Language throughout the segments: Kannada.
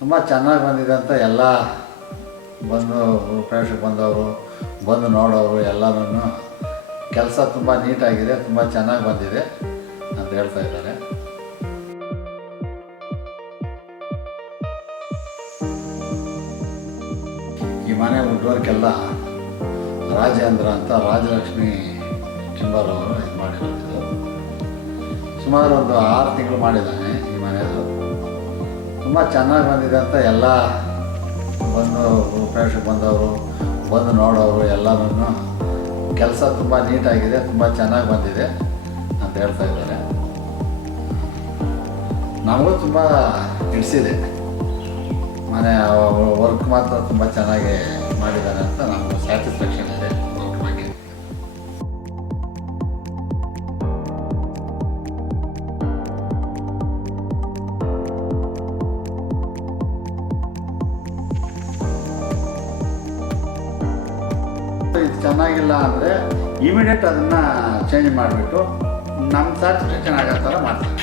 ತುಂಬ ಚೆನ್ನಾಗಿ ಬಂದಿದೆ ಅಂತ ಎಲ್ಲ ಬಂದು ಪ್ರೇಕ್ಷಕ ಬಂದವರು ಬಂದು ನೋಡೋರು ಎಲ್ಲರೂ ಕೆಲಸ ತುಂಬ ನೀಟಾಗಿದೆ, ತುಂಬ ಚೆನ್ನಾಗಿ ಬಂದಿದೆ ಅಂತ ಹೇಳ್ತಾ ಇದ್ದಾರೆ. ಈ ಮನೆ ವುಡ್ ವರ್ಕೆಲ್ಲ ರಾಜೇಂದ್ರ ಅಂತ ರಾಜಲಕ್ಷ್ಮಿ ಕಿಂಬರ್ ಅವರು ಇದು ಮಾಡಿರೋದು. ಸುಮಾರು ಒಂದು 6 ತಿಂಗಳು ಮಾಡಿದ್ದಾನೆ ಈ ಮನೆಯದು. ತುಂಬ ಚೆನ್ನಾಗಿ ಬಂದಿದೆ ಅಂತ ಎಲ್ಲ ಬಂದು ಪ್ರೇಕ್ಷಕ ಬಂದವರು ಬಂದು ನೋಡೋರು ಎಲ್ಲರೂ ಕೆಲಸ ತುಂಬ ನೀಟಾಗಿದೆ, ತುಂಬ ಚೆನ್ನಾಗಿ ಬಂದಿದೆ ಅಂತ ಹೇಳ್ತಾ ಇದ್ದಾರೆ. ನಮಗೂ ತುಂಬ ಹಿಡಿಸಿದೆ, ಮನೆ ವರ್ಕ್ ಮಾತ್ರ ತುಂಬ ಚೆನ್ನಾಗಿ ಮಾಡಿದ್ದಾರೆ ಅಂತ ನಮಗೂ ಸ್ಯಾಟಿಸ್ಫ್ಯಾಕ್ಷನ್ ಇದೆ ವರ್ಕ್ ಬಗ್ಗೆ. ಇದು ಚೆನ್ನಾಗಿಲ್ಲ ಅಂದರೆ ಇಮಿಡಿಯೇಟ್ ಅದನ್ನು ಚೇಂಜ್ ಮಾಡಿಬಿಟ್ಟು ನಮ್ಮ ಸ್ಯಾಟಿಸ್ಫ್ಯಾಕ್ಷನ್ ಆಗೋ ಥರ ಮಾಡ್ತಾರೆ.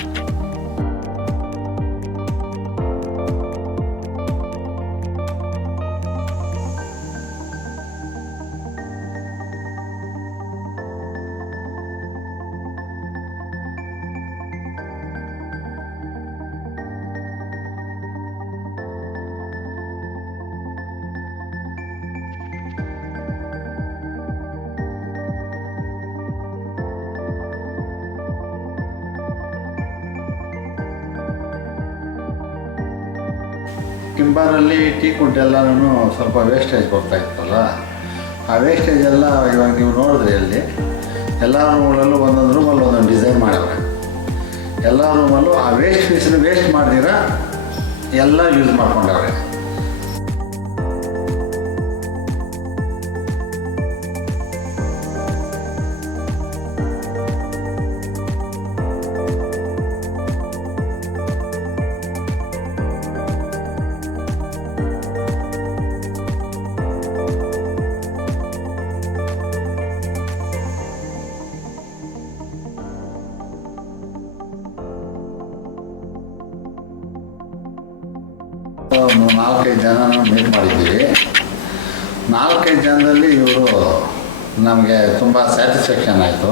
ಟಿಂಬರಲ್ಲಿ ಟೀಕ್ ಎಲ್ಲನೂ ಸ್ವಲ್ಪ ವೇಸ್ಟೇಜ್ ಬರ್ತಾ ಇತ್ತಲ್ಲ, ಆ ವೇಸ್ಟೇಜ್ ಎಲ್ಲ ಇವಾಗ ನೀವು ನೋಡಿದ್ರಿ ಅಲ್ಲಿ ಎಲ್ಲ ರೂಮ್ಗಳಲ್ಲೂ ಒಂದೊಂದು ರೂಮಲ್ಲಿ ಒಂದೊಂದು ಡಿಸೈನ್ ಮಾಡವ್ರೆ. ಎಲ್ಲ ರೂಮಲ್ಲೂ ಆ ವೇಸ್ಟ್ ಪೀಸನ್ನು ವೇಸ್ಟ್ ಮಾಡ್ದಿರ ಎಲ್ಲ ಯೂಸ್ ಮಾಡ್ಕೊಂಡವ್ರೆ. ಒಂದು 4-5 ಜನನ ಮೀಟ್ ಮಾಡಿದ್ದೀವಿ. 4-5 ಜನದಲ್ಲಿ ಇವರು ನಮಗೆ ತುಂಬ ಸ್ಯಾಟಿಸ್ಫ್ಯಾಕ್ಷನ್ ಆಯಿತು.